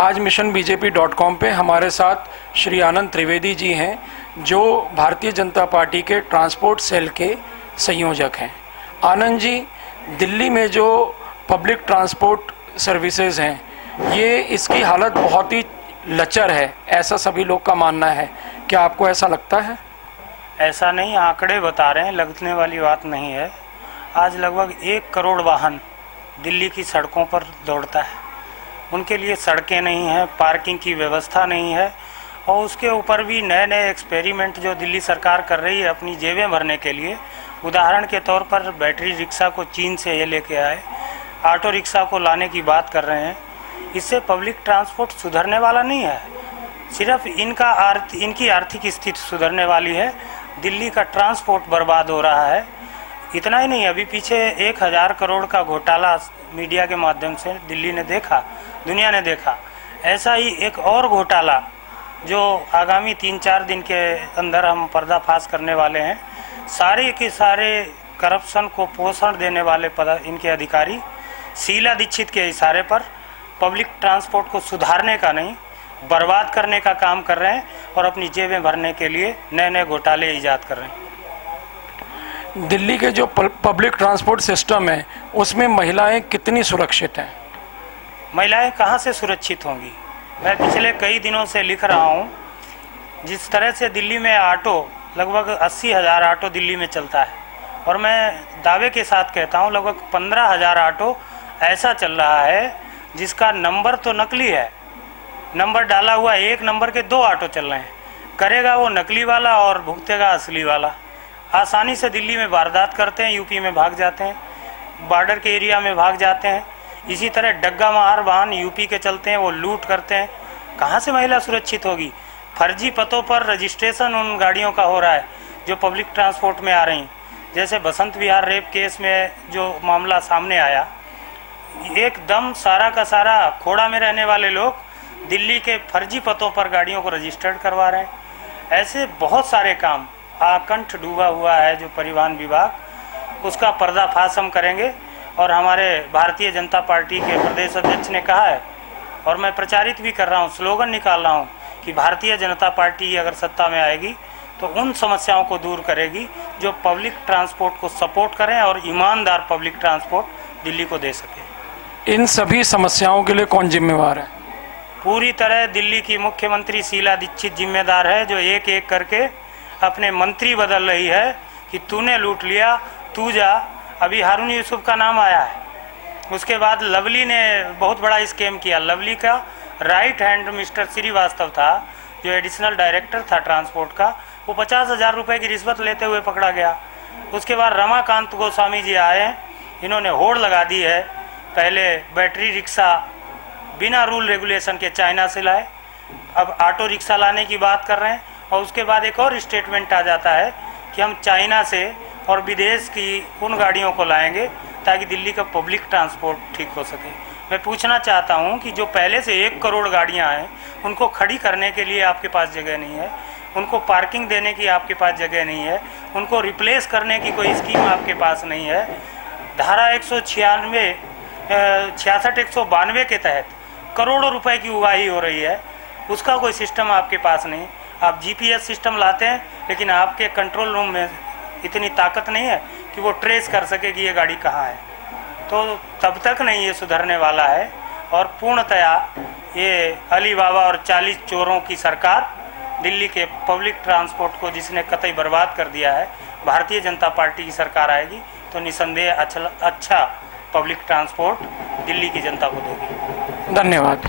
आज mission BJP.com पे हमारे साथ श्री आनंद त्रिवेदी जी हैं जो भारतीय जनता पार्टी के ट्रांसपोर्ट सेल के संयोजक हैं। आनंद जी, दिल्ली में जो पब्लिक ट्रांसपोर्ट सर्विसेज हैं ये इसकी हालत बहुत ही लचर है, ऐसा सभी लोग का मानना है। क्या आपको ऐसा लगता है? ऐसा नहीं, आंकड़े बता रहे हैं, लगने वाली बात नहीं है। आज लगभग 1 करोड़ वाहन दिल्ली की सड़कों पर दौड़ता है। उनके लिए सड़कें नहीं हैं, पार्किंग की व्यवस्था नहीं है और उसके ऊपर भी नए नए एक्सपेरिमेंट जो दिल्ली सरकार कर रही है अपनी जेबें भरने के लिए। उदाहरण के तौर पर बैटरी रिक्शा को चीन से ये लेके आए, ऑटो रिक्शा को लाने की बात कर रहे हैं। इससे पब्लिक ट्रांसपोर्ट सुधरने वाला नहीं है, सिर्फ इनकी आर्थिक स्थिति सुधरने वाली है। दिल्ली का ट्रांसपोर्ट बर्बाद हो रहा है। इतना ही नहीं, अभी पीछे 1000 करोड़ का घोटाला मीडिया के माध्यम से दिल्ली ने देखा, दुनिया ने देखा। ऐसा ही एक और घोटाला जो आगामी 3-4 दिन के अंदर हम पर्दाफाश करने वाले हैं। सारे के सारे करप्शन को पोषण देने वाले इनके अधिकारी शीला दीक्षित के इशारे पर पब्लिक ट्रांसपोर्ट को सुधारने का नहीं, बर्बाद करने का काम कर रहे हैं और अपनी जेबें भरने के लिए नए नए घोटाले ईजाद कर रहे हैं। दिल्ली के जो पब्लिक ट्रांसपोर्ट सिस्टम है उसमें महिलाएं कितनी सुरक्षित हैं? महिलाएं कहां से सुरक्षित होंगी? मैं पिछले कई दिनों से लिख रहा हूं, जिस तरह से दिल्ली में ऑटो लगभग 80,000 ऑटो दिल्ली में चलता है और मैं दावे के साथ कहता हूं लगभग 15,000 ऑटो ऐसा चल रहा है जिसका नंबर तो नकली है, नंबर डाला हुआ 1 नंबर के 2 ऑटो चल रहे हैं। करेगा वो नकली वाला और भुगतेगा असली वाला। आसानी से दिल्ली में वारदात करते हैं, यूपी में भाग जाते हैं, बॉर्डर के एरिया में भाग जाते हैं। इसी तरह डग्गा मार वाहन यूपी के चलते हैं, वो लूट करते हैं। कहाँ से महिला सुरक्षित होगी? फर्जी पतों पर रजिस्ट्रेशन उन गाड़ियों का हो रहा है जो पब्लिक ट्रांसपोर्ट में आ रही। जैसे बसंत विहार रेप केस में जो मामला सामने आया, एकदम सारा का सारा खोड़ा में रहने वाले लोग दिल्ली के फर्जी पतों पर गाड़ियों को रजिस्टर्ड करवा रहे हैं। ऐसे बहुत सारे काम आकंठ डूबा हुआ है जो परिवहन विभाग, उसका पर्दाफाश हम करेंगे। और हमारे भारतीय जनता पार्टी के प्रदेश अध्यक्ष ने कहा है और मैं प्रचारित भी कर रहा हूँ, स्लोगन निकाल रहा हूँ कि भारतीय जनता पार्टी अगर सत्ता में आएगी तो उन समस्याओं को दूर करेगी जो पब्लिक ट्रांसपोर्ट को सपोर्ट करें और ईमानदार पब्लिक ट्रांसपोर्ट दिल्ली को दे सके। इन सभी समस्याओं के लिए कौन जिम्मेवार है? पूरी तरह दिल्ली की मुख्यमंत्री शीला दीक्षित जिम्मेदार है, जो एक एक करके अपने मंत्री बदल रही है कि तूने लूट लिया, तू जा। अभी हारून यूसुफ का नाम आया है, उसके बाद लवली ने बहुत बड़ा स्कैम किया। लवली का राइट हैंड मिस्टर श्रीवास्तव था जो एडिशनल डायरेक्टर था ट्रांसपोर्ट का, वो 50,000 रुपये की रिश्वत लेते हुए पकड़ा गया। उसके बाद रमाकांत गोस्वामी जी आए, इन्होंने होड़ लगा दी है। पहले बैटरी रिक्शा बिना रूल रेगुलेशन के चाइना से लाए, अब ऑटो रिक्शा लाने की बात कर रहे हैं और उसके बाद एक और स्टेटमेंट आ जाता है कि हम चाइना से और विदेश की उन गाड़ियों को लाएंगे ताकि दिल्ली का पब्लिक ट्रांसपोर्ट ठीक हो सके। मैं पूछना चाहता हूं कि जो पहले से 1 करोड़ गाड़ियां हैं उनको खड़ी करने के लिए आपके पास जगह नहीं है, उनको पार्किंग देने की आपके पास जगह नहीं है, उनको रिप्लेस करने की कोई स्कीम आपके पास नहीं है। धारा 166-192 के तहत करोड़ों रुपए की उगाही हो रही है, उसका कोई सिस्टम आपके पास नहीं। आप जीपीएस सिस्टम लाते हैं लेकिन आपके कंट्रोल रूम में इतनी ताकत नहीं है कि वो ट्रेस कर सके कि ये गाड़ी कहाँ है। तो तब तक नहीं ये सुधरने वाला है और पूर्णतया ये अली बाबा और 40 चोरों की सरकार दिल्ली के पब्लिक ट्रांसपोर्ट को जिसने कतई बर्बाद कर दिया है, भारतीय जनता पार्टी की सरकार आएगी तो निसंदेह अच्छा पब्लिक ट्रांसपोर्ट दिल्ली की जनता को देगी। धन्यवाद।